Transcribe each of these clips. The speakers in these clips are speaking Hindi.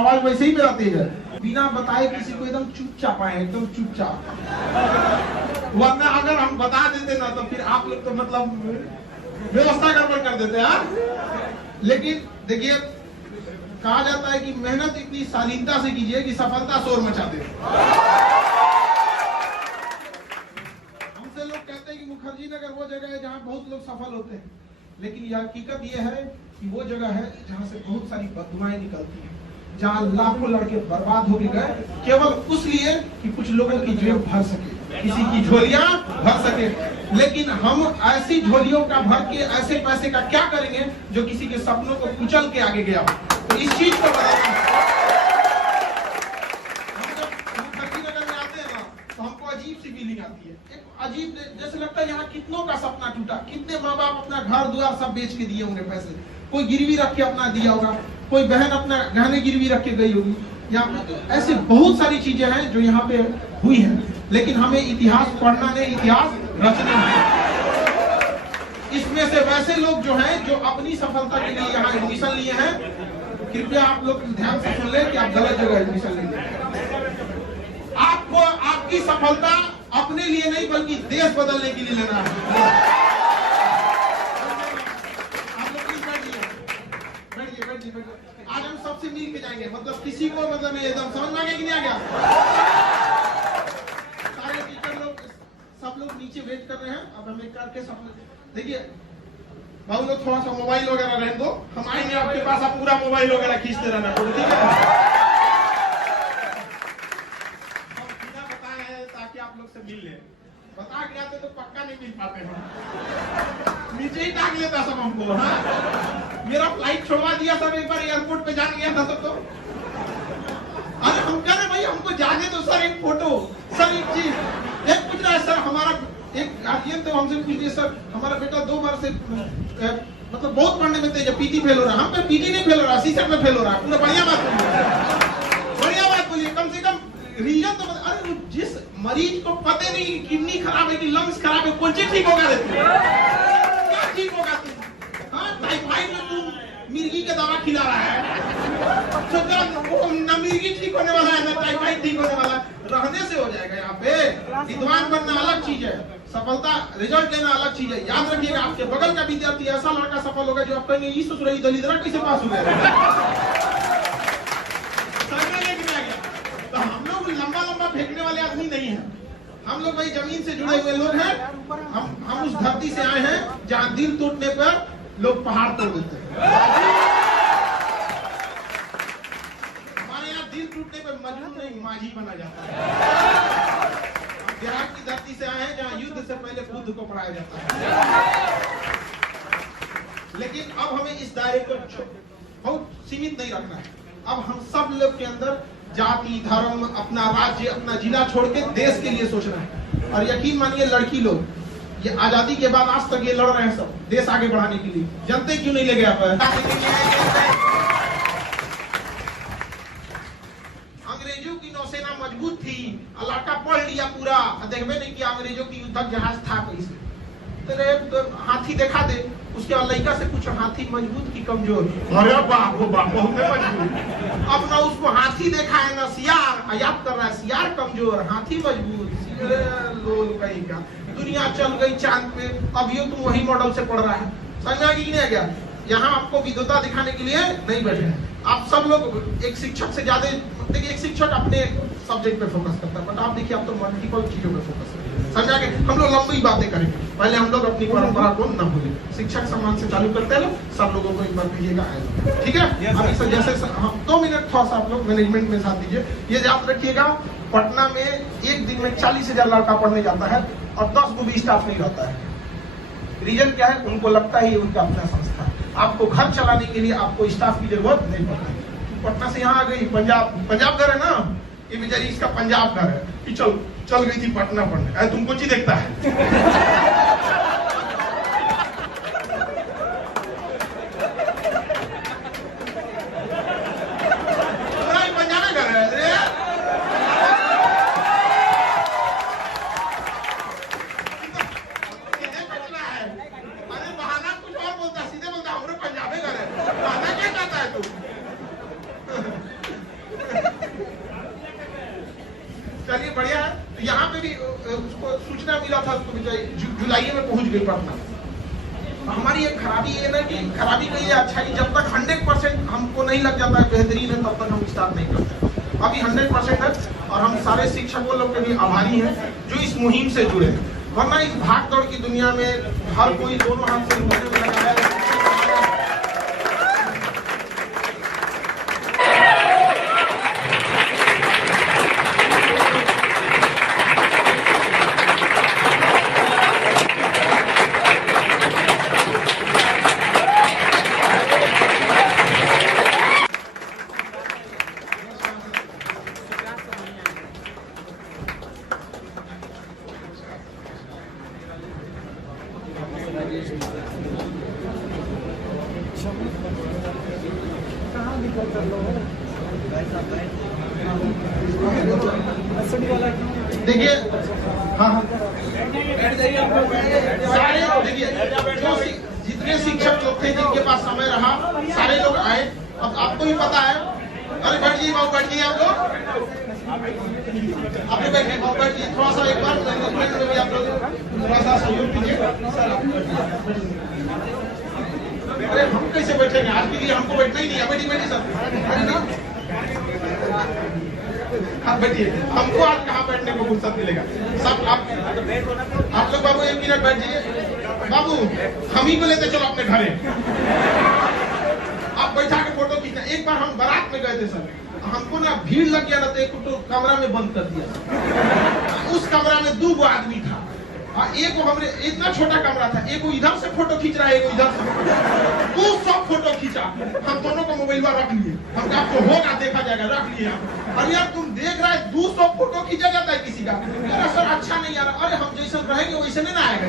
आवाज वैसे ही मेरा तेज है, बिना बताए किसी को एकदम चुपचाप आए, एकदम चुपचाप। वरना अगर हम बता देते ना तो फिर आप लोग तो मतलब व्यवस्था गड़बड़ कर देते हैं। लेकिन देखिए, कहा जाता है कि मेहनत इतनी शालीनता से कीजिए कि सफलता शोर मचा दे। हमसे लोग कहते हैं कि मुखर्जी नगर वो जगह है जहां बहुत लोग सफल होते हैं, लेकिन यह हकीकत यह है कि वो जगह है जहां से बहुत सारी बददुआएं निकलती हैं, जहां लाखों लड़के बर्बाद हो गए केवल उस लिए कि कुछ लोगों की जेब भर सके, किसी की झोलियां भर सके। लेकिन हम ऐसी झोलियों का भर के ऐसे पैसे का क्या करेंगे जो किसी के सपनों को कुचल के आगे गया हो। तो इस चीज को बताना, हम जब मुखर्जी नगर में आते हैं ना तो हमको अजीब सी फीलिंग आती है, एक अजीब, जैसे लगता है यहाँ कितनों का सपना टूटा, कितने माँ बाप अपना घर द्वार सब बेच के दिए होंगे पैसे, कोई गिरवी रख के अपना दिया होगा, कोई बहन अपना गहने गिरवी रख के गई होगी। यहाँ पे तो ऐसी बहुत सारी चीजें हैं जो यहाँ पे हुई हैं, लेकिन हमें इतिहास पढ़ना नहीं, इतिहास रचना है। इसमें से वैसे लोग जो हैं जो अपनी सफलता के लिए यहाँ एडमिशन लिए हैं, कृपया आप लोग ध्यान से सुन लें कि आप गलत जगह एडमिशन ले लें। आपको आपकी सफलता अपने लिए नहीं बल्कि देश बदलने के लिए लेना है। आज हम सबसे मिल के जाएंगे, मतलब किसी को मतलब एकदम समझ में आ गया कि नहीं आ गया? सारे टीचर लोग सब लोग नीचे वेट कर रहे हैं, अब हम एक करके सब देखिए भाई लोग थोड़ा सा मोबाइल वगैरह रहने दो, हम आएंगे आपके पास, आप पूरा मोबाइल वगैरह खींचते रहना, ठीक है? हम बिना बताए हैं ताकि आप लोग से मिल ले, बता के आते तो पक्का नहीं मिल पाते हम, नीचे ही टांग लेता सब हमको। हाँ, मेरा फ्लाइट छोड़वा दिया सब, एक बार एयरपोर्ट पे जाने गया था सब तो, अरे हम कह रहे भाई हमको जाने दो सर, एक फोटो सर, एक चीज, एक पूछ रहा है सर, हमारा एक गार्जियन तो हमसे पूछ दिया सर हमारा बेटा 2 बार से मतलब बहुत पढ़ने में तेज है, पीटी फेल हो रहा है। हम पे पीटी नहीं फेल हो रहा, सीसेट में फेल हो रहा है। पूरा बढ़िया बात बोलिए, बढ़िया बात बोलिए, कम से कम रीजन तो बता। अरे जिस मरीज को पता नहीं किडनी खराब है कि लंग्स खराब है, कौन चीज ठीक होगा देते, क्या ठीक होगा तुम? हाँ, टाइफाइड में तुम मिर्गी का दवा खिला रहा है, न मिर्गी ठीक होने वाला है न टाइफाइड ठीक होने वाला है। रहने से हो जाएगा। यहाँ पे विद्वान बनना अलग चीज है, सफलता रिजल्ट लेना अलग चीज है। याद रखिएगा, आपके बगल का विद्यार्थी ऐसा लड़का सफल होगा जो आप कहेंगे ये सोच रही दलिद्रा कैसे पास हुए। तो हम लोग लंबा लंबा फेंकने वाले आदमी नहीं है, हम लोग भाई जमीन से जुड़े हुए लोग हैं। हम उस धरती से आए हैं जहाँ दिल टूटने पर लोग पहाड़ तोड़ देते हैं। दिल टूटने पे मजनून नहीं माझी बना जाता है। बिहार की धरती से आए हैं जहाँ युद्ध से पहले बुद्ध को पढ़ाया जाता है। लेकिन अब हमें इस दायरे को बहुत सीमित नहीं रखना है। अब हम सब लोग के अंदर जाति, धर्म, अपना राज्य, अपना जिला छोड़ के देश के लिए सोचना है। और यकीन मानिए लड़की लोग, ये आजादी के बाद आज तक ये लड़ रहे हैं सब देश आगे बढ़ाने के लिए। जनते क्यों नहीं ले गया पर? अंग्रेजों की नौसेना मजबूत थी, लड़का पढ़ लिया पूरा, देखबे नहीं कि अंग्रेजों की युद्धक जहाज था कैसे। तो हाथी देखा दे, उसके बाद लड़का से पूछो हाथी मजबूत की कमजोर? अरे बाप रे बाप, बहुत मजबूत। अब ना उसको हाथी देखा है ना सियार, याद कर रहा है सियार कमजोर हाथी मजबूत। लोल कहीं का, दुनिया चल गई चांद पे, अब ये तुम वही मॉडल से पढ़ रहा है। समझ आ गई नहीं आ गया? यहाँ आपको विद्वता दिखाने के लिए नहीं बैठे हैं। आप सब लोग एक शिक्षक से ज्यादा, देखिए एक शिक्षक अपने सब्जेक्ट पे फोकस करता है, बट आप देखिए आप तो मल्टीपल चीजों पे फोकस करें। समझा के हम लोग लंबी बातें करेंगे, पहले हम लोग अपनी परंपरा को न भूलें। शिक्षक सम्मान से चालू करते हैं, सब लोगों को एक बार कहिएगा, ठीक है? अभी सर जैसे हम 2 मिनट थोड़ा सा आप लोग मैनेजमेंट में साथ दीजिए। ये याद रखिएगा, पटना में एक दिन में 40,000 लड़का पढ़ने जाता है और 10 को भी स्टाफ नहीं रहता है। रीजन क्या है? उनको लगता है उनका अपना संस्था। आपको घर चलाने के लिए आपको स्टाफ की जरूरत नहीं पड़ती। पटना से यहाँ आ गई, पंजाब घर है ना, ये बेचारी इसका पंजाब घर है कि चल गई थी पटना पढ़ने। अरे तुमको ची देखता है। सूचना मिला था तो जुलाई में पहुंच गई पटना। हमारी एक खराबी ये ना कि खराबी नहीं है, अच्छा कि जब तक 100% हमको नहीं लग जाता है बेहतरीन है, तब तक हम स्टार्ट नहीं करते। अभी 100% है और हम सारे शिक्षकों लोग के भी आभारी हैं जो इस मुहिम से जुड़े हैं, वरना इस भाग दौड़ की दुनिया में हर कोई दोनों हाथ से बोलने में लगा है। देखिए हाँ सारे देखिए जितने शिक्षक लोग थे जिनके पास समय रहा सारे लोग आए। अब आपको भी पता है, अरे बैठिए बाबू, बैठिए आप लोग, आप लोग बैठिए बाबू, बैठिए थोड़ा सा एक बार भी आप लोग थोड़ा सा सहयोग कीजिए। अरे हम कैसे बैठेंगे, आज के लिए हमको बैठना ही नहीं है। बैठिए सर, आप बैठिए, हमको आज कहाँ बैठने को फुर्सत मिलेगा। सब आप लोग बाबू 1 मिनट बैठ जाइए। बाबू हम ही को लेते चलो अपने घरे, आप बैठा के फोटो खींचना। एक बार हम बारात में गए थे सर, हमको ना भीड़ लग गया ना, तो एक तो कमरा में बंद कर दिया। उस कमरा में 2 आदमी था, एक हमने इतना छोटा कमरा था, एक इधर से फोटो खींच रहा है, एक इधर से। 200 फोटो खींचा, हम दोनों को मोबाइल में रख लिए। हम आपको होगा देखा जाएगा, रख लिए। अरे यार तुम देख रहा है 200 फोटो खींचा जाता है किसी का। अरे सर अच्छा नहीं आ रहा। अरे हम जैसे रहेंगे वैसे नहीं ना आएगा।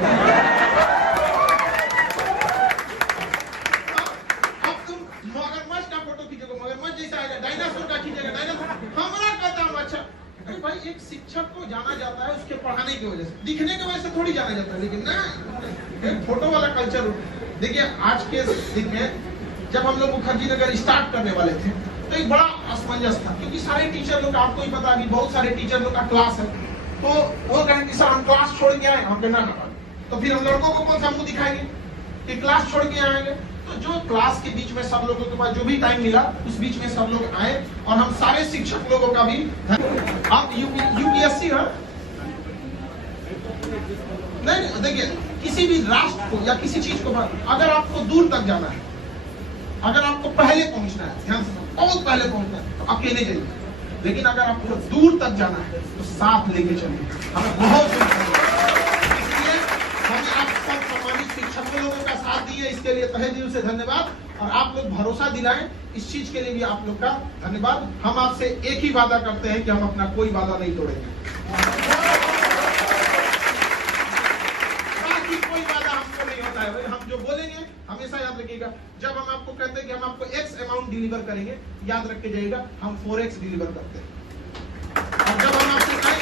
अब तुम मगरमच्छ का फोटो खींचोगे, मगरमच्छ जैसा आएगा। डायनासोर का खींचेगा, डायनासोर। हमारा कहता हूँ अच्छा, अरे भाई एक शिक्षक को जाना जाता है उसके पढ़ाने की वजह से, दिखने की वजह से थोड़ी जाना जाता है, लेकिन ना एक फोटो वाला कल्चर। देखिए आज के दिन में जब हम लोग मुखर्जी नगर स्टार्ट करने वाले थे तो एक बड़ा असमंजस था, क्योंकि सारे टीचर लोग, आपको ही पता, अभी बहुत सारे टीचर लोग का क्लास है, तो वो कहें कि सर हम क्लास छोड़ के आए। हम कहना तो फिर हम लड़कों को कौन सा मुंह दिखाएंगे कि क्लास छोड़ के आएंगे। तो जो क्लास के बीच में सब लोगों के पास जो भी टाइम मिला उस बीच में सब लोग आए, और हम सारे शिक्षक लोगों का भी आप यूपीएससी है नहीं। देखिए किसी भी राष्ट्र को या किसी चीज को अगर आपको दूर तक जाना है, अगर आपको पहले पहुंचना है, ध्यान से बहुत पहले पहुंचना है, तो अकेले जाइए। लेकिन अगर आपको दूर तक जाना है तो साथ लेके चलिए। हमें बहुत इसलिए हम आप सब सम्मानित शिक्षक लोगों का साथ दिए, इसके लिए तहे दिल से धन्यवाद। और आप लोग भरोसा दिलाएं, इस चीज के लिए भी आप लोग का धन्यवाद। हम आपसे एक ही वादा करते हैं कि हम अपना कोई वादा नहीं तोड़ेंगे। कोई वादा हमको नहीं होता है, हम जो बोलेंगे हमेशा याद रखिएगा। जब हम आपको कहते हैं कि हम आपको X अमाउंट डिलीवर करेंगे, याद रख के जाइएगा हम 4X डिलीवर करते हैं। और जब हम आपसे कहें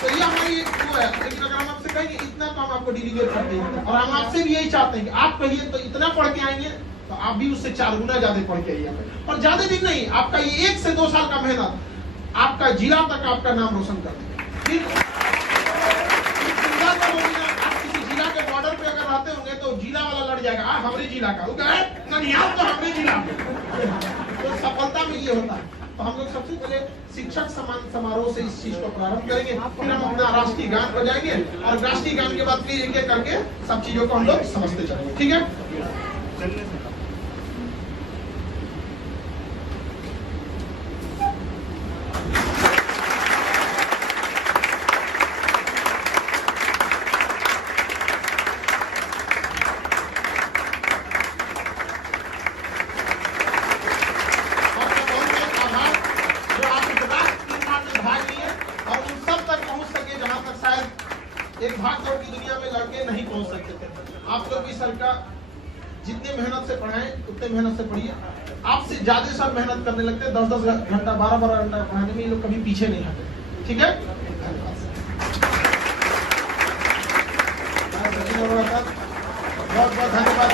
तो ये हमारी वो है, लेकिन अगर हम आपसे कहेंगे इतना तो हम आपको डिलीवर करते हैं। और हम आपसे भी यही चाहते हैं कि आप कहिए तो इतना पढ़ के आएंगे, तो आप भी उससे 4 गुना ज्यादा पढ़ के आइए। और ज्यादा दिन नहीं, आपका ये 1 से 2 साल का मेहनत आपका जिला तक आपका नाम रोशन कर देगा। फिर बॉर्डर पे अगर रहते होंगे तो जिला वाला लड़ जाएगा, हमारे जिला का, वो कहे ननिहाल तो हमारे जिला। तो सफलता में ये होता है। तो हम लोग सबसे पहले शिक्षक सम्मान समारोह से इस चीज को प्रारंभ करेंगे, फिर हम अपना राष्ट्रीय गान बजाएंगे, और राष्ट्रीय गान के बाद फिर एक-एक करके सब चीजों को हम लोग समझते चलेंगे। ठीक है। एक भाग दौड़ की दुनिया में लड़के नहीं पहुंच सकते थे। आप लोग भी सर का जितने मेहनत से पढ़ाएं उतने मेहनत से पढ़िए। आपसे ज्यादा सर मेहनत करने लगते हैं, 10-10 घंटा 12-12 घंटा पढ़ाने में ये लोग कभी पीछे नहीं हटे। ठीक है, बहुत बहुत धन्यवाद।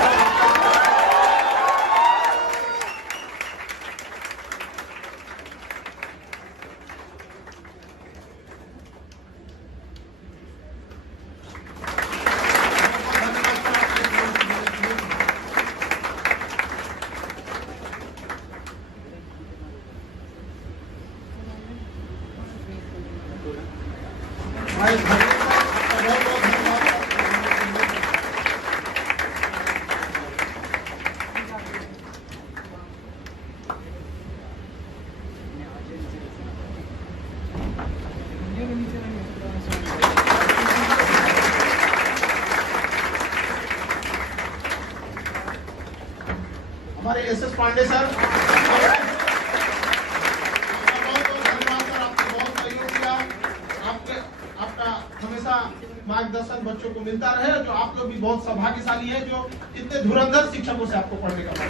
भाई बहुत बहुत धन्यवाद। हमारे एस.एस. पांडे सर, बहुत बहुत धन्यवाद सर, आपने बहुत सहयोग किया। आपका हमेशा मार्गदर्शन बच्चों को मिलता रहे। जो आप लोग भी बहुत सौभाग्यशाली हैं जो इतने धुरंधर शिक्षकों से आपको पढ़ने का मौका।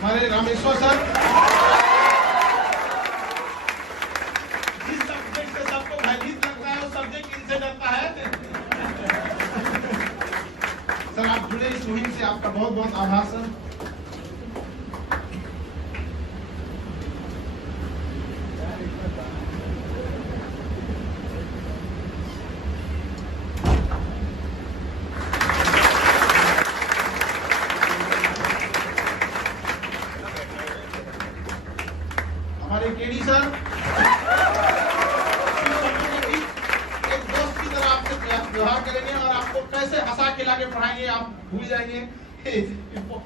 हमारे रामेश्वर सर, जिस सब्जेक्ट से सबको भयभीत लगता है, वो सब्जेक्ट इनसे डरता है। सर आप जुड़े इस मुहिम से, आपका बहुत बहुत आभार सर। हमारे केडी सर, एक दोस्त की तरह आपसे व्यवहार करेंगे और आपको कैसे हंसा खिला के पढ़ाएंगे आप भूल जाएंगे।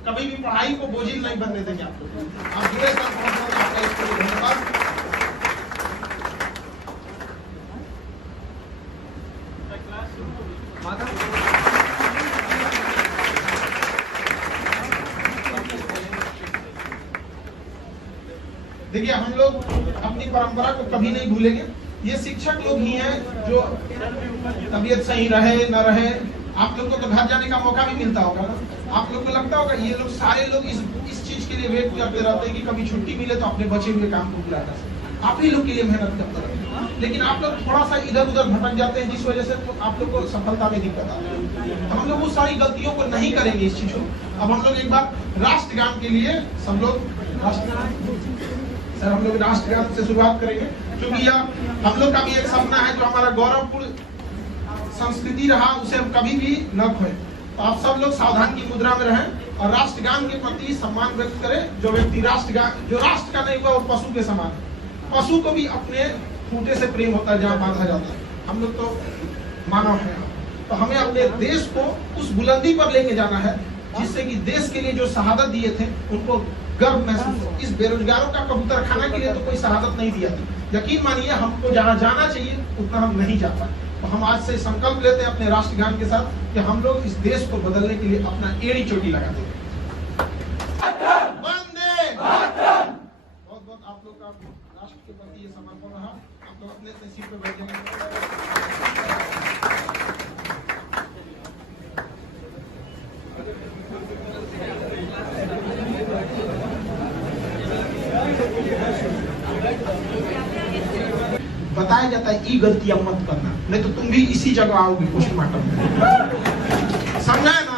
कभी भी पढ़ाई को बोझिल नहीं बनने देंगे आप लोग। आप जुड़े सर, बहुत बहुत आपका इसके लिए धन्यवाद। देखिए हम लोग अपनी परंपरा को कभी नहीं भूलेंगे। ये शिक्षक लोग ही हैं जो तबीयत सही रहे न रहे, आप लोग को तो घर जाने का मौका भी मिलता होगा ना। आप लोग को लगता होगा ये लोग सारे लोग इस चीज के लिए वेट करते रहते हैं कि कभी छुट्टी मिले तो अपने बचे हुए काम को पूरा कर सकें। आप ही लोग के लिए मेहनत करते रहते हैं, लेकिन आप लोग थोड़ा सा इधर उधर भटक जाते हैं, जिस वजह से तो आप लोग को सफलता में दिक्कत आती है। हम लोग वो सारी गलतियों को नहीं करेंगे इस चीज को। अब हम लोग एक बार राष्ट्रगान के लिए सब लोग सर हम लोग राष्ट्रगान से शुरुआत करेंगे, क्योंकि यह हम लोग का भी एक सपना है जो हमारा गौरवपूर्ण संस्कृति रहा उसे हम कभी भी न खोएं। तो आप सब लोग सावधान की मुद्रा में रहें और राष्ट्रगान के प्रति सम्मान व्यक्त करें। जो व्यक्ति जो राष्ट्र का नहीं हुआ वो पशु के समान है। पशु को भी अपने खूंटे से प्रेम होता है जहाँ बांधा जाता है। हम लोग तो मानव है, तो हमें अपने देश को उस बुलंदी पर लेके जाना है जिससे कि देश के लिए जो शहादत दिए थे उनको गर्व महसूस हो। इस बेरोजगारों का कबूतर खाना के लिए तो कोई शहादत नहीं दिया था। यकीन मानिए हमको जहाँ जाना चाहिए उतना हम नहीं जा पाए। तो हम आज से संकल्प लेते हैं अपने राष्ट्रगान के साथ कि हम लोग इस देश को बदलने के लिए अपना एड़ी चोटी लगा देंगे। वंदे मातरम। बहुत बहुत आप लोग का राष्ट्र के प्रति ये समर्पण रहा। आप लोग अपने अपने सीट पे बैठ जाएंगे। बताया जाता है ये गलतियां मत करना, नहीं तो तुम भी इसी जगह आओगे पोस्टमार्टम में। समझा है ना?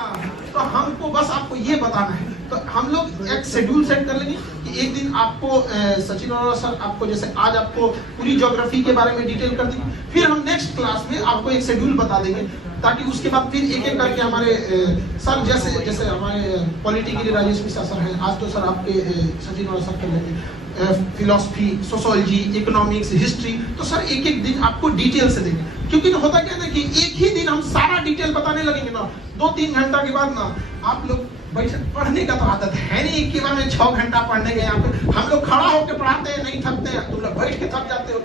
तो हमको बस आपको ये बताना है। तो हम लोग एक शेड्यूल सेट कर लेंगे कि एक दिन आपको सचिन और सर आपको जैसे आज आपको पूरी ज्योग्राफी के बारे में डिटेल कर देंगे, फिर हम नेक्स्ट क्लास में आपको एक शेड्यूल बता देंगे, ताकि उसके बाद फिर एक एक करके हमारे सर जैसे हमारे पॉलिटी के लिए राजेश मिश्रा सर हैं, आज तो सर आपके सचिन और सर कर लेंगे फिलोसफी, सोशोलॉजी, इकोनॉमिक्स, हिस्ट्री। तो सर एक एक दिन आपको डिटेल से देंगे, क्योंकि होता क्या है कि एक ही दिन हम सारा डिटेल बताने लगेंगे ना, 2-3 घंटा के बाद ना आप लोग बैठ पढ़ने का तो आदत है नहीं, एक के बार में 6 घंटा पढ़ने गए यहाँ पे। हम लोग खड़ा होकर पढ़ाते हैं, नहीं थकते हैं, तुम लोग बैठ के थक जाते हो।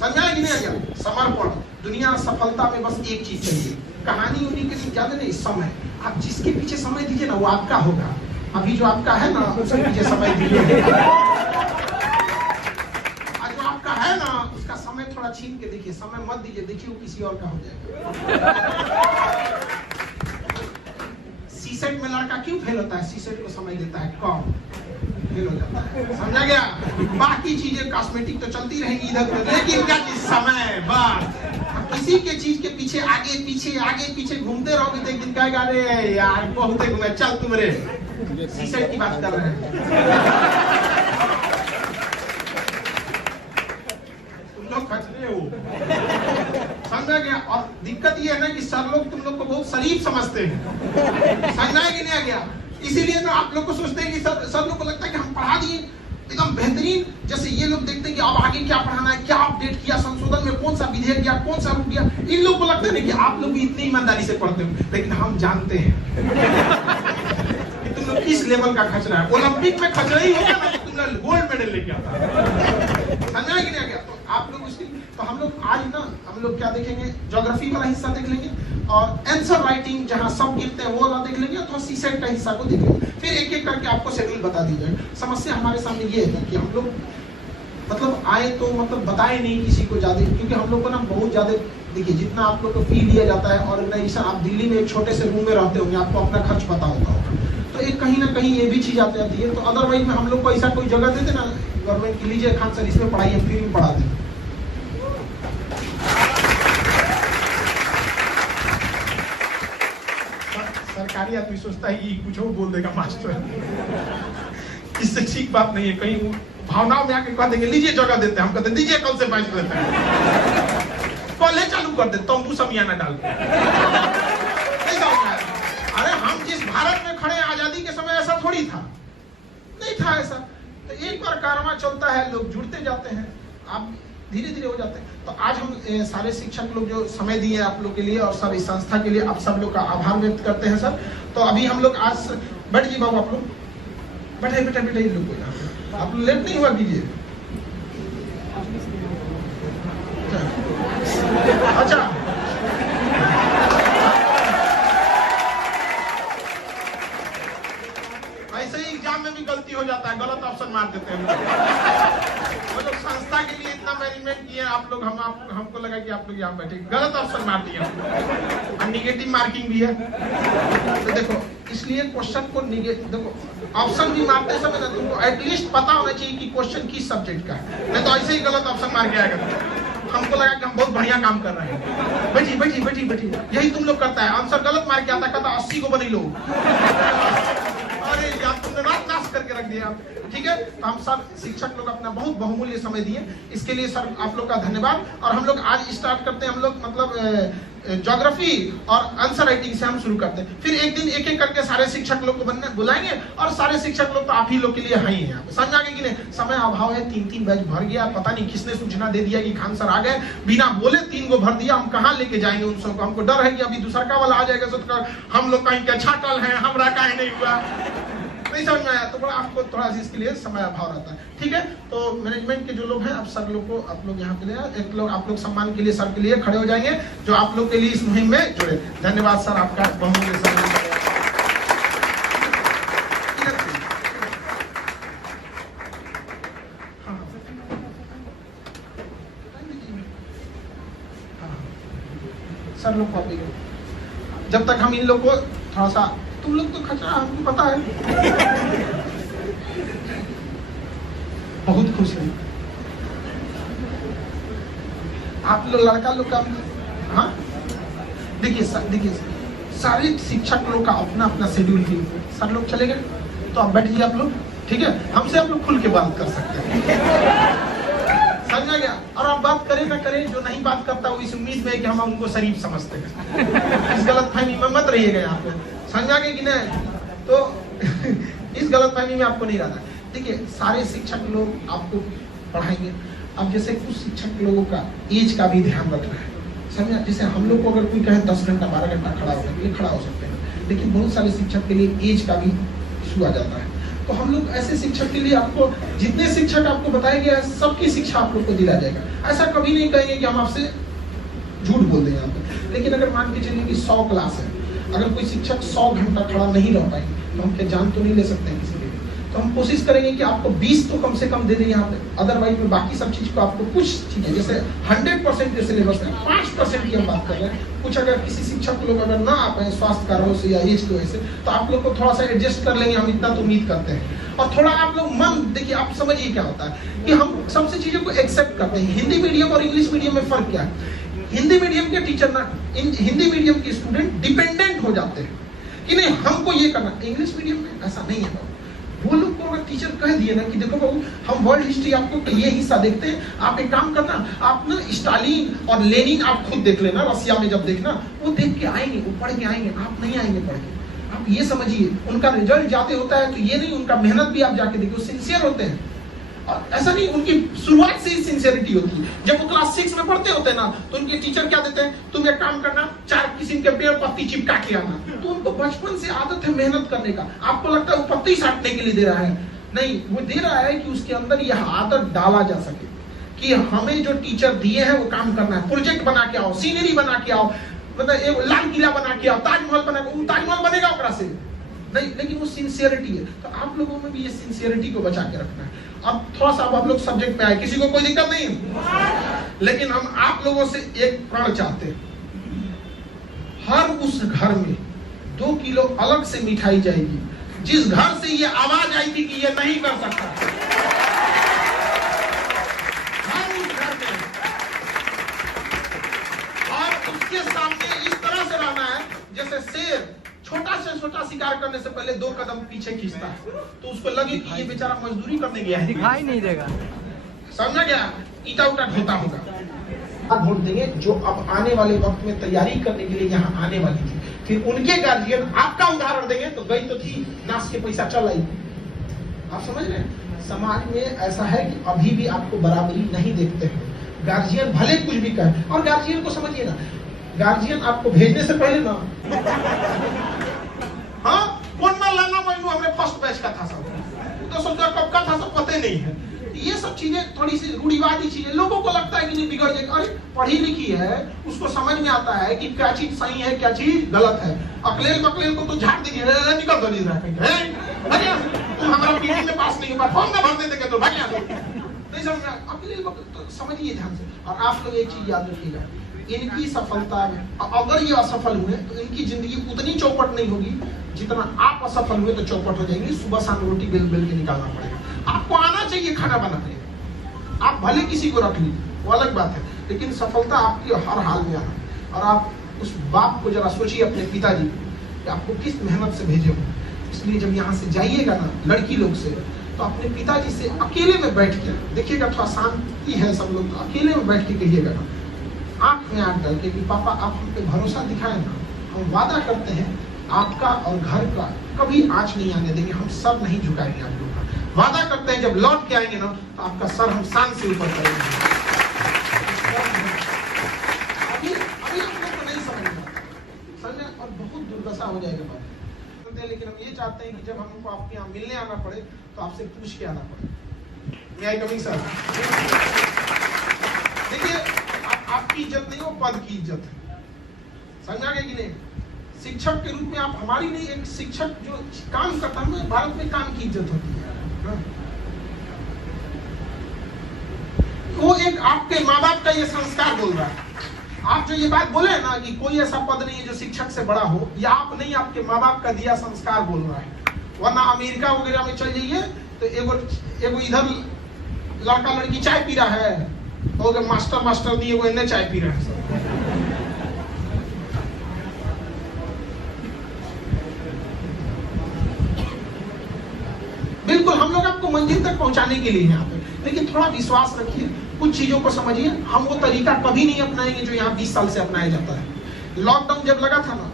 समझा है कि नहीं? आया समर्पण। दुनिया सफलता में बस एक चीज चाहिए, कहानी उन्हीं के लिए ज्यादा नहीं, समय। आप जिसके पीछे समय दीजिए ना वो आपका होगा। अभी जो आपका है ना उसके पीछे समय दीजिए, जो आपका है ना उसका समय थोड़ा छीन के देखिए, समय मत दीजिए, देखिए वो किसी और का हो जाएगा। सीसेट में लड़का क्यों फेल होता है? सीसेट को समय देता है कौन? फेल हो जाता है। समझा गया? बाकी चीजें कॉस्मेटिक तो चलती रहेंगी इधर उधर, लेकिन क्या चीज? समय। बस किसी के चीज के पीछे आगे पीछे घूमते रहोगे तो एक दिन कहेगा अरे यार बहुत घूमे, चल तुम रे। सीसेट की बात कर रहे हैं, तुम लोग खच रहे हो। समझ गया। और दिक्कत ये है ना कि सर लोग तुम लोग को बहुत शरीफ समझते हैं, समझा कि नहीं आ गया। इसीलिए ना आप लोग को सोचते हैं कि सर लोग को लगता है कि हम पढ़ा दिए एकदम बेहतरीन, जैसे ये लोग देखते हैं कि अब आगे क्या पढ़ाना है, क्या अपडेट किया संशोधन में, कौन सा विधेयक गया, कौन सा रुक गया। इन लोग को लगता है कि आप लोग भी इतनी ईमानदारी से पढ़ते हो, लेकिन हम जानते हैं कि तुम लोग किस लेवल का खचरा है। ओलंपिक में खचरा ही होगा ना तो तुम लोग गोल्ड मेडल लेके आता है, समझा कि नहीं गया। तो आप लोग उसकी, तो हम लोग आज ना हम लोग क्या देखेंगे, ज्योग्राफी वाला हिस्सा देख लेंगे और आंसर राइटिंग जहां सब गिरते हैं वो वाला देख लेंगे, तो सीसेट का हिस्सा को देख लेंगे। फिर एक एक करके आपको शेड्यूल बता दी जाए। समस्या हमारे सामने ये है कि हम लोग मतलब आए तो मतलब बताए नहीं किसी को ज्यादा, क्योंकि हम लोग को ना बहुत ज्यादा, देखिए जितना आप लोग को फी दिया जाता है, ऑर्गेनाइजेशन, आप दिल्ली में एक छोटे से रूम में रहते होंगे, आपको अपना खर्च पता होता होगा, तो एक कहीं ना कहीं ये भी चीज आती जाती है। तो अदरवाइज में हम लोग को ऐसा कोई जगह देते ना गवर्नमेंट की, लीजिए खान सर इसमें पढ़ाई हम फ्री में पढ़ा दें। सरकारी आदमी सोचता है कि कुछ और बोल देगा मास्टर, इससे ठीक बात नहीं है। कहीं भावनाओं में आके कह देंगे लीजिए जगह देते हैं, हम कहते हैं दीजिए कल से पैसे देते हैं, पहले चालू कर दे तंबू समियाना डाल के। अरे हम जिस भारत में खड़े आजादी के समय ऐसा थोड़ी था, नहीं था ऐसा। तो एक बार कारवां चलता है, लोग जुड़ते जाते हैं, आप धीरे धीरे हो जाते हैं। तो आज हम सारे शिक्षक लोग जो समय दिए आप लोग के लिए और सब इस संस्था के लिए आप सब लोग का आभार व्यक्त करते हैं सर। तो अभी हम लोग आज बैठ जी बाबू, आप लोग बैठे बेटा बेटा, ये लोग आप लोग लेट नहीं हुआ कीजिए। अच्छा ऐसे ही एग्जाम में भी गलती हो जाता है, गलत ऑप्शन मार देते हैं। वो लोग संस्था के लिए इतना मैनेजमेंट किए आप लोग, हमको लगा कि आप लोग यहाँ बैठे, गलत ऑप्शन मार दिया और निगेटिव मार्किंग भी है। तो देखो इसलिए क्वेश्चन को देखो ऑप्शन भी मारते समय ना तुमको एटलीस्ट पता होना चाहिए कि क्वेश्चन किस सब्जेक्ट का है, नहीं तो ऐसे ही गलत ऑप्शन मार के आएगा। हमको लगा कि हम बहुत बढ़िया काम कर रहे हैं, बैठी बैठी बैठी बैठी, यही तुम लोग करता है, आंसर गलत मार के आता, कहता 80 को बनी लो। अरे यार तुमने रात नाश करके रख दिया। ठीक है, तो हम सब शिक्षक लोग अपना बहुत बहुमूल्य समय दिए, इसके लिए सर आप लोग का धन्यवाद। और हम लोग आज स्टार्ट करते हैं, हम लोग मतलब ज्योग्राफी और आंसर राइटिंग से हम शुरू करते हैं। फिर एक दिन एक एक करके सारे शिक्षक लोग को बुलाएंगे और सारे शिक्षक लोग तो आप ही लोग के लिए हैं ही हैं। समझ आ गए कि नहीं? समय अभाव है, 3 बैच भर गया, पता नहीं किसने सूचना दे दिया कि खान सर आ गए, बिना बोले 3 को भर दिया। हम कहाँ लेके जाएंगे उन सबको? हमको डर है कि अभी दूसरा का वाला आ जाएगा तो हम लोग कहीं क्या छाटल है, हमरा काहे नहीं हुआ, नहीं समझ में आया। तो बड़ा आपको थोड़ा सा इसके लिए समय अभाव रहता है। ठीक है, तो मैनेजमेंट के जो लोग हैं आप सर लोग को आप लोग यहाँ पे ले एक लोग आप लोग सम्मान के लिए सर के लिए खड़े हो जाएंगे जो आप लोग के लिए इस मुहिम में जुड़े। धन्यवाद सर आपका बहुमूल्य समय। सर लोग कॉपी करो जब तक हम इन लोग को थोड़ा सा, तुम लोग तो खचरा हमको पता है, बहुत खुश है आप लोग लड़का लोग का। हाँ देखिए सारे शिक्षक लोग का अपना अपना शेड्यूल है। सर लोग चले गए तो आप बैठ जाइए आप लोग, ठीक है, हमसे आप लोग खुल के बात कर सकते हैं, समझा गया। और आप बात करें ना करें, जो नहीं बात करता वो इस उम्मीद में है कि हम उनको शरीफ समझते हैं। इस गलतफहमी में मत रहिएगा यहाँ पे, समझा गए कि नहीं? तो इस गलतफहमी में आपको नहीं रहना। देखिए सारे शिक्षक लोग आपको पढ़ाएंगे। अब जैसे कुछ शिक्षक लोगों का एज का भी ध्यान रखना है, समझा। जैसे हम लोग को अगर कोई कहे 10 घंटा 12 घंटा खड़ा होने के लिए खड़ा हो सकते हैं, लेकिन बहुत सारे शिक्षक के लिए एज का भी इशू आ जाता है। तो हम लोग ऐसे शिक्षक के लिए आपको जितने शिक्षक आपको बताया गया है सबकी शिक्षा आप लोग को दिला जाएगा। ऐसा कभी नहीं कहेंगे कि हम आपसे झूठ बोल देंगे आपको। लेकिन अगर मान के चलिए कि 100 क्लास है, अगर कोई शिक्षक 100 घंटा खड़ा नहीं रह पाएंगे तो हम क्या जान तो नहीं ले सकते हैं किसी के लिए। तो हम कोशिश करेंगे कि आपको 20 तो कम से कम दे दें यहाँ पे। अदरवाइज में बाकी सब चीज को आपको कुछ चीजें जैसे 100% जो सिलेबस है 5% की हम बात कर रहे हैं। कुछ अगर किसी शिक्षक लोग अगर ना आ पाए स्वास्थ्य कारणों से या एज की वजह से तो आप लोग को थोड़ा सा एडजस्ट कर लेंगे, हम इतना तो उम्मीद करते हैं। और थोड़ा आप लोग मन देखिए, आप समझिए क्या होता है कि हम सबसे चीजों को एक्सेप्ट करते हैं। हिंदी मीडियम और इंग्लिश मीडियम में फर्क क्या है? हिंदी मीडियम के टीचर ना, हिंदी मीडियम के स्टूडेंट डिपेंडेंट हो जाते हैं कि नहीं हमको ये करना। इंग्लिश मीडियम में ऐसा नहीं है। वो लोग को अगर टीचर कह दिए ना कि देखो बाबू हम वर्ल्ड हिस्ट्री आपको ये हिस्सा देखते हैं, आप एक काम करना, आप ना स्टालिन और लेनिन आप खुद देख लेना, रसिया में जब देखना वो देख के आएंगे, वो पढ़ के आएंगे, आप नहीं आएंगे पढ़ के। आप ये समझिए उनका रिजल्ट जाते होता है तो ये नहीं, उनका मेहनत भी आप जाके देखिए, वो सिंसियर होते हैं। और ऐसा नहीं, उनकी शुरुआत से ही सिंसियरिटी होती है। जब वो क्लास 6 में पढ़ते होते हैं ना तो उनके टीचर क्या देते हैं, तुम एक काम करना 4 किस्म के पेड़ पत्ती चिपका के आना। तो उनको बचपन से आदत है मेहनत करने का। आपको लगता है वो पत्ती साटने के लिए दे रहा है, नहीं, वो दे रहा है कि उसके अंदर यह आदत डाला जा सके कि हमें जो टीचर दिए हैं वो काम करना है। प्रोजेक्ट बना के आओ, सीनरी बना के आओ, मतलब लाल किला बना के आओ, ताजमहल बना के, ताजमहल बनेगा ओकरा से नहीं, लेकिन वो सिंसियरिटी है। तो आप लोगों में भी ये सिंसियरिटी को बचा के रखना है। अब थोड़ा सा आप लोग सब्जेक्ट में आए, किसी को कोई दिक्कत नहीं है, लेकिन हम आप लोगों से एक प्रण चाहते हैं, हर उस घर में 2 किलो अलग से मिठाई जाएगी जिस घर से ये आवाज आई थी कि ये नहीं कर सकता। हर उस घर में, और उसके सामने इस तरह से रहना है जैसे शेर छोटा से छोटा शिकार करने से पहले 2 कदम पीछे खींचता है, तो उसको लगे कि ये बेचारा मजदूरी करने गया है, दिखाई नहीं देगा, समझा गया, ईटा उटा ढोता होगा। आप वोट देंगे जो अब आने वाले वक्त में तैयारी करने के लिए यहाँ आने वाली थी, फिर उनके गार्जियन आपका उदाहरण देंगे तो गई तो थी, नाश के पैसा चल आई। आप समझ रहे हैं, समाज में ऐसा है कि अभी भी आपको बराबरी नहीं देखते हैं। गार्जियन भले कुछ भी कहे, और गार्जियन को समझिए ना, गार्जियन आपको भेजने से पहले ना, हाँ कौन ना लाना मजनू हमने फर्स्ट बैच का था सब, तो सोचा कब का था सब पता नहीं है। ये सब चीजें थोड़ी सी रूढ़िवादी चीजें, लोगों को लगता है कि नहीं बिगड़ जाएगा। अरे पढ़ी लिखी है, उसको समझ में आता है कि क्या चीज सही है क्या चीज गलत है। अकलेल बकलेल को तो झाड़ दीजिए, निकल दो नहीं रहा, तुम हमारा पीटी में पास नहीं हुआ, फॉर्म में भर देते क्या तो भाग्य नहीं समझ में। अकलेल तो समझिए ध्यान से। और आप लोग एक चीज याद रखिएगा, इनकी सफलता में अगर ये असफल हुए तो इनकी जिंदगी उतनी चौपट नहीं होगी जितना आप असफल हुए तो चौपट हो जाएंगी। सुबह शाम रोटी बेल बेल के निकालना पड़ेगा। आपको आना चाहिए खाना बनाने, आप भले किसी को रख लीजिए वो अलग बात है, लेकिन सफलता आपकी हर हाल में आना। और आप उस बाप को जरा सोचिए अपने पिताजी कि आपको किस मेहनत से भेजे हो। इसलिए जब यहाँ से जाइएगा ना लड़की लोग से, तो अपने पिताजी से अकेले में बैठ के देखिएगा, थोड़ा शांति है सब लोग, तो अकेले में बैठ के कहिएगा ना, आंख में आंख डाल के कि पापा आप हम पे भरोसा दिखाए ना, हम वादा करते हैं आपका और घर का कभी आंच नहीं आने देंगे, हम सर नहीं झुकाएंगे आप लोग का। वादा करते हैं जब लौट के आएंगे ना तो आपका सर हम शान से ऊपर करेंगे। अभी आप लोग को नहीं समझना, और बहुत दुर्दशा हो जाएगा बात। लेकिन हम ये चाहते हैं कि जब हमको आपके यहाँ मिलने आना पड़े तो आपसे पूछ के आना पड़े। मैं आई कमिंग सर, देखिए आपकी इज्जत नहीं, वो पद की इज्जत है, समझा गया कि नहीं। शिक्षक के रूप में आप हमारी नहीं, एक शिक्षक जो काम करता है भारत में काम की इज्जत होती है। वो एक आपके माँ बाप का ये संस्कार बोल रहा है। आप जो ये बात बोले ना कि कोई ऐसा पद नहीं है जो शिक्षक से बड़ा हो, या आप नहीं, आपके माँ बाप का दिया संस्कार बोल रहा है। वरना अमेरिका वगैरह में चल जाइए तो एगो इधर लड़का लड़की चाय पी रहा है तो मास्टर नहीं, वो इन्हें चाय पी रहा है। बिल्कुल हम लोग आपको मंजिल तक पहुंचाने के लिए यहाँ पे, लेकिन थोड़ा विश्वास रखिए, कुछ चीजों को समझिए। हम वो तरीका कभी नहीं अपनाएंगे जो यहाँ 20 साल से अपनाया जाता है। लॉकडाउन जब लगा था ना,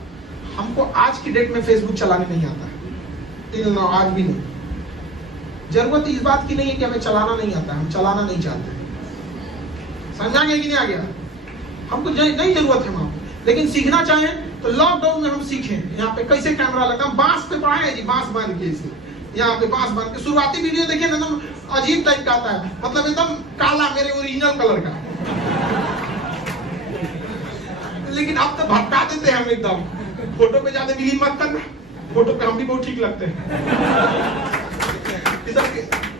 हमको आज की डेट में फेसबुक चलाने नहीं आता है, आज भी नहीं। जरूरत इस बात की नहीं है कि हमें चलाना नहीं आता, हम चलाना नहीं चाहते। समझा गया कि नहीं आ गया? हमको नहीं जरूरत है वहां, लेकिन सीखना चाहें तो लॉकडाउन में हम सीखें। यहाँ पे कैसे कैमरा लगा, बांस पे पड़ा है जी, बांस बांध के इसे यहाँ पे बांस बांध के। शुरुआती वीडियो देखिए ना, एकदम अजीब टाइप का आता है, मतलब एकदम काला, मेरे ओरिजिनल कलर का। लेकिन अब तो भटका देते हैं हम एकदम। फोटो पे ज्यादा बिलीव मत करना, फोटो पे हम भी बहुत ठीक लगते हैं।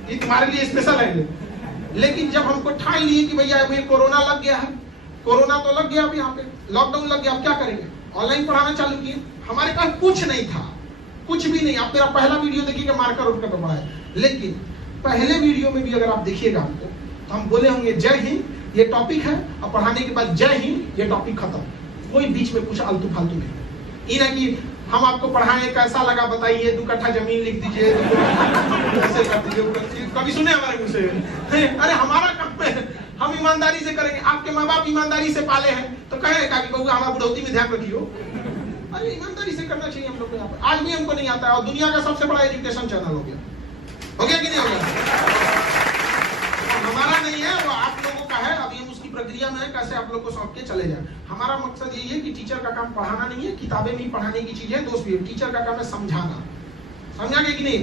ये तुम्हारे लिए स्पेशल है। लेकिन जब हमको ठान लिए कि भैया अभी कोरोना लग गया है, कोरोना तो लग गया, अब यहाँ पे लॉकडाउन लग गया, अब क्या करेंगे? ऑनलाइन पढ़ाना चालू किए। हमारे पास कुछ नहीं था, कुछ भी नहीं। आप मेरा पहला वीडियो देखिएगा, मार्कर उठ कर पढ़ा है। लेकिन पहले वीडियो में भी अगर आप देखिएगा हमको, तो हम बोले होंगे जय हिंद, ये टॉपिक है, और पढ़ाने के बाद जय हिंद, ये टॉपिक खत्म। कोई बीच में कुछ आलतू फालतू नहीं। ये ना कि हम आपको पढ़ाएं, कैसा लगा बताइए, 2 कट्ठा जमीन लिख दीजिए, ऐसे कर दीजिए। कभी सुने हमारे मुंह से? अरे हमारा काम है, हम ईमानदारी से करेंगे। आपके माँ बाप ईमानदारी से पाले हैं तो कहेगा कि बउआ हमारा बुढ़ौती में ध्यान रखियो। अरे ईमानदारी से करना चाहिए हम लोग को। यहाँ पर आज भी हमको नहीं आता है और दुनिया का सबसे बड़ा एजुकेशन चैनल हो गया कि नहीं हो गया? हमारा नहीं है, वो आप लोगों का है। अभी हम उसकी प्रक्रिया में है, कैसे आप लोग को सौंप के चले जाए। हमारा मकसद यही है कि टीचर का काम पढ़ाना नहीं है, किताबें नहीं पढ़ाने की चीज है, दोस्त भी। टीचर का काम है समझाना। समझा गया कि नहीं?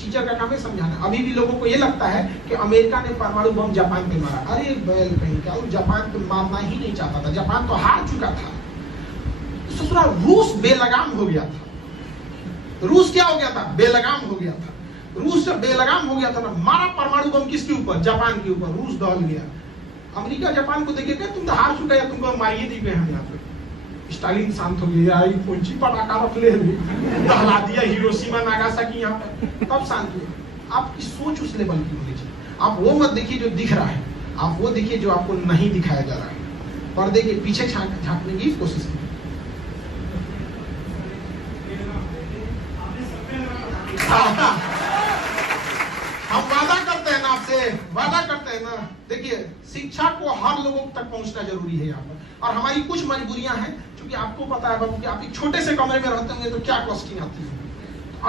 टीचर का काम है समझाना। अभी भी लोगों को ये लगता है कि अमेरिका ने परमाणु बम जापान पे मारा। अरे बैल कहीं क्या, जापान पे मारना ही नहीं चाहता था, जापान तो हार चुका था। ससुरा रूस बेलगाम हो गया था। रूस क्या हो गया था? बेलगाम हो गया था। रूस जब बेलगाम हो गया था ना, मारा परमाणु बम किसके ऊपर? जापान के ऊपर। रूस दौड़ गया। अमेरिका जापान को देखे तुम तो हार चुका है, तुमको मारिए दी हम यहाँ पे। स्टालिन शांत हो गया, पूंजी पटाखा रख ले, दहला दिया हिरोशिमा नागासाकी यहाँ पर, तब शांत हुआ। आपकी सोच उस लेवल की होनी चाहिए। आप वो मत देखिए जो दिख रहा है, आप वो देखिए जो आपको नहीं दिखाया जा रहा है। पर्दे के पीछे झांकने की कोशिश कीजिए। हम वादा करते हैं ना आपसे, वादा करते हैं ना। देखिए शिक्षा को हर लोगों तक पहुंचना जरूरी है यहाँ पर। और हमारी कुछ मजबूरियां हैं, क्योंकि आपको पता है बाबू कि आप एक छोटे से कमरे में रहते होंगे तो क्या कॉस्टिंग आती है।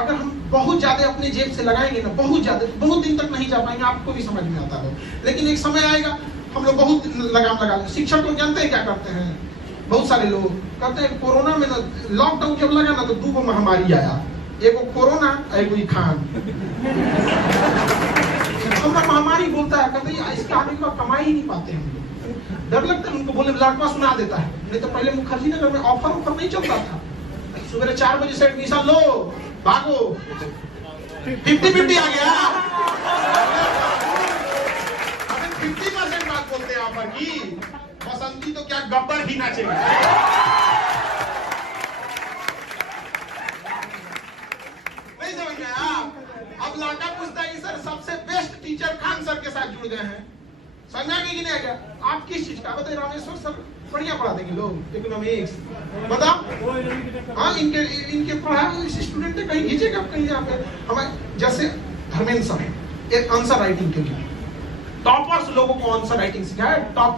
अगर हम बहुत ज्यादा अपने जेब से लगाएंगे ना, बहुत ज्यादा, तो बहुत दिन तक नहीं जा पाएंगे। आपको भी समझ में आता है। लेकिन एक समय आएगा हम लोग बहुत लगाम लगा लेंगे। शिक्षक लोग जानते हैं क्या करते हैं? बहुत सारे लोग कहते हैं कोरोना में ना, लॉकडाउन जब लगा ना तो 2 महामारी आया, एगो कोरोना, एगो खान। हमारा महामारी बोलता है, कहते हैं इसके आने के बाद कमाई ही नहीं पाते हम लोग। डर लगता है उनको, बोले लड़का सुना देता है। नहीं तो पहले मुखर्जी नगर में ऑफर नहीं चलता था। सुबह 4 बजे से एडमिशन लो, भागो, 50-50 आ गया। 50% बात बोलते हैं यहाँ पर की बसंती तो क्या गब्बर ही नाचेगा। अब लड़का पूछता है सर सबसे बेस्ट टीचर खान सर के साथ जुड़ गए हैं, समझा कि नहीं आएगा? आप किस चीज का बताइए? रामेश्वर सर बढ़िया पढ़ा देंगे लोग, इकोनॉमिक्स बताओ। हाँ, इनके पढ़ाए स्टूडेंट कहीं खींचेगा कहीं यहाँ पे। हमारे जैसे धर्मेंद्र सर है, एक आंसर राइटिंग के लिए टॉपर्स लोगों को आंसर राइटिंग सिखाया, टॉप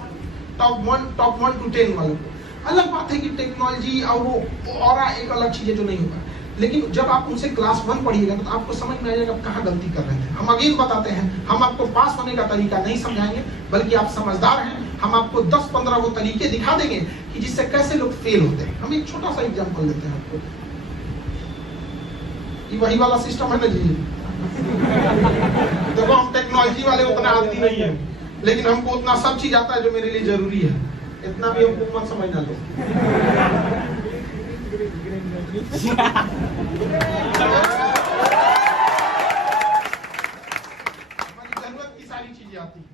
1 to 10 वालों को। अलग बात है कि टेक्नोलॉजी और वो और एक अलग चीज है जो नहीं होगा। लेकिन जब आप उनसे क्लास 1 पढ़िएगा तो आपको समझ में आ जाएगा कहाँ गलती कर रहे थे। हम अगेन बताते हैं, हम आपको पास होने का तरीका नहीं समझाएंगे, बल्कि आप समझदार हैं। हम आपको 10-15 वो तरीके दिखा देंगे कि जिससे कैसे लोग फेल होते हैं। हम एक छोटा सा एग्जांपल देते हैं आपको। ये वही वाला सिस्टम है ना जी। देखो हम टेक्नोलॉजी वाले उतना आदमी नहीं है, लेकिन हमको उतना सब चीज आता है जो मेरे लिए जरूरी है। इतना भी हमको मत समझना लो। हमारी जरूरत की सारी चीजें आती है,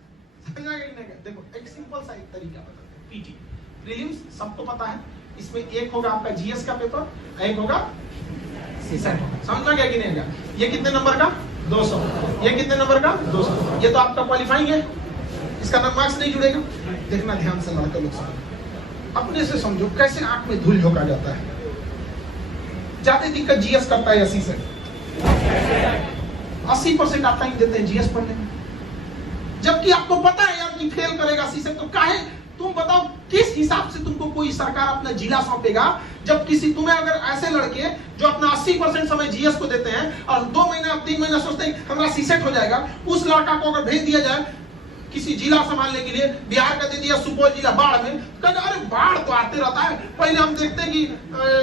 समझा गया? देखो एक सिंपल सा एक तरीका बताते हैं। पीटी प्रीलिम्स सबको पता है, इसमें एक होगा आपका जीएस का पेपर, एक होगा सीसेट। समझ में गया कि नहीं? ये कितने नंबर का? 200। ये कितने नंबर का? 200। ये तो आपका क्वालिफाइंग है, इसका नाम मार्क्स नहीं जुड़ेगा। देखना ध्यान से लड़के लोग समझो, अपने से समझो कैसे आंख में धूल झोंका जाता है। ज्यादा दिक्कत जीएस करता है या सीसेट? 80% आप टाइम देते हैं जीएस पढ़ने में, जबकि आपको पता है यार कि फेल करेगा सीसेट। तो काहे? तुम बताओ किस हिसाब से तुमको कोई सरकार अपना जिला सौंपेगा, जब किसी तुम्हें अगर ऐसे लड़के जो अपना 80% समय जीएस को देते हैं और 2 महीना 3 महीना सोचते हैं हमारा सीसेट हो जाएगा, उस लड़का को अगर भेज दिया जाए किसी जिला संभालने के लिए, बिहार का दे दिया सुपौल जिला बाढ़ में, कहते अरे बाढ़ तो आते रहता है, पहले हम देखते हैं कि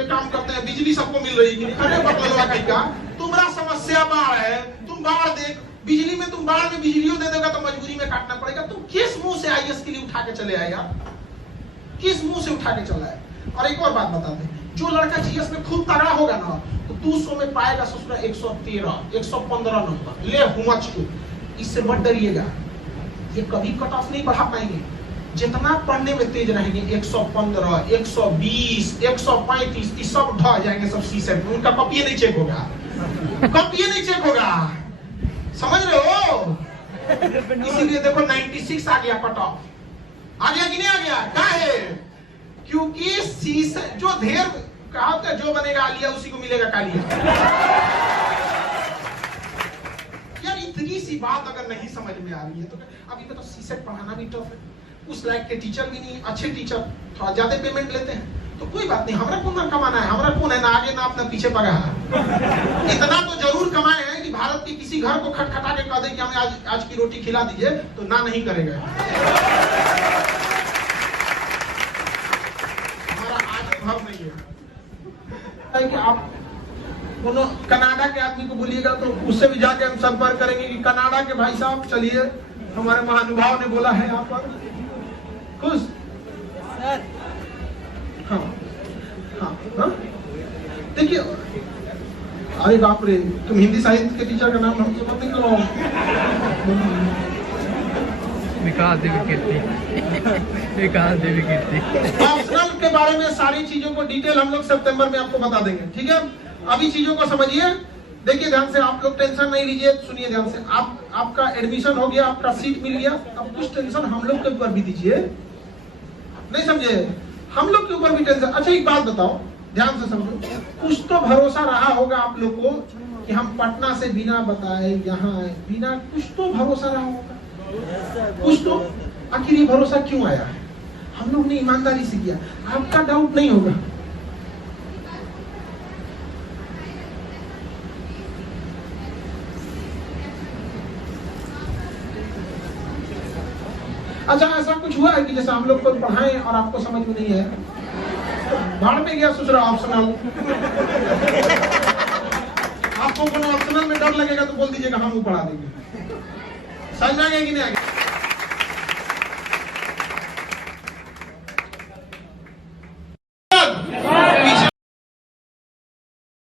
काम करते हैं, बिजली सबको मिल रही है। अरे बतलवा का तुम्हारा समस्या बाढ़ है, तुम बाढ़ देख, बिजली में तुम बाढ़ में बिजलियों दे देगा तो मजबूरी में काटना पड़ेगा। तुम किस मुंह से आईएएस के लिए उठा के चले आए यार? किस मुंह से उठा के चला है? और एक और बात बताते हैं, जो लड़का जीएस में खुद तगड़ा होगा ना तो 200 में पाएगा ससुरा 113, 115 नंबर। ले हुमच को, इससे मत डरिएगा, ये कभी कट ऑफ नहीं बढ़ा पाएंगे। जितना पढ़ने में तेज रहेंगे 115, 120, 135 ये सब ढह जाएंगे, सब सीसेट में। उनका कॉपी नहीं चेक होगा, कॉपी नहीं चेक होगा, समझ रहे हो? इसीलिए देखो 96 आ गया कट ऑफ, आ गया कि नहीं आ गया? क्या है? क्योंकि सीसेट जो ढेर कहावत है, जो बनेगा आलिया उसी को मिलेगा कालिया। यार इतनी सी बात अगर नहीं समझ में आ रही है तो अभी तो सीसेट पढ़ाना भी टफ है, उस लायक के टीचर भी नहीं, अच्छे टीचर थोड़ा ज्यादा पेमेंट लेते हैं, तो कोई बात नहीं, हमारा कौन ना कमाना है, हमारा कौन है ना आगे ना अपना पीछे पड़ा है। इतना तो जरूर कमाए हैं कि भारत के किसी घर को खटखटा के कह दे कि हमें आज की रोटी खिला दीजिए, तो ना नहीं करेगा। हमारा आज भाव नहीं है कि आप दोनों कनाडा के आदमी को बोलिएगा तो उससे भी जाके हम संपर्क करेंगे कि कनाडा के भाई साहब चलिए, हमारे महानुभाव ने बोला है यहाँ पर खुश। हाँ हाँ हाँ देखिए, अरे बाप रे, तुम हिंदी साहित्य के टीचर का नाम हमसे मत निकलवाओ। विकास देवी कीर्ति, विकास देवी कीर्ति। ऑप्शनल के बारे में सारी चीजों को डिटेल हम लोग सितंबर में आपको बता देंगे, ठीक है। अभी चीजों को समझिए, देखिए ध्यान से, आप लोग टेंशन नहीं लीजिए, सुनिए ध्यान से। आपका एडमिशन हो गया, आपका सीट मिल गया, अब कुछ टेंशन हम लोग के ऊपर भी दीजिए, नहीं समझे, हम लोग के ऊपर भी टेंशन। अच्छा एक बात बताओ, ध्यान से समझो, कुछ तो भरोसा रहा होगा आप लोग को कि हम पटना से बिना बताए यहाँ आए, बिना कुछ तो भरोसा रहा होगा, कुछ तो। आखिर ये भरोसा क्यों आया है? हम लोग ने ईमानदारी से किया, आपका डाउट नहीं होगा। अच्छा ऐसा कुछ हुआ है कि जैसे हम लोग को पढ़ाएं और आपको समझ में नहीं है, भाड़ में गया सोच रहा ऑप्शनल। आपको कोनो ऑप्शनल में डर लगेगा तो बोल दीजिएगा, हम वो पढ़ा देंगे। समझ में आएगा कि नहीं आएगा?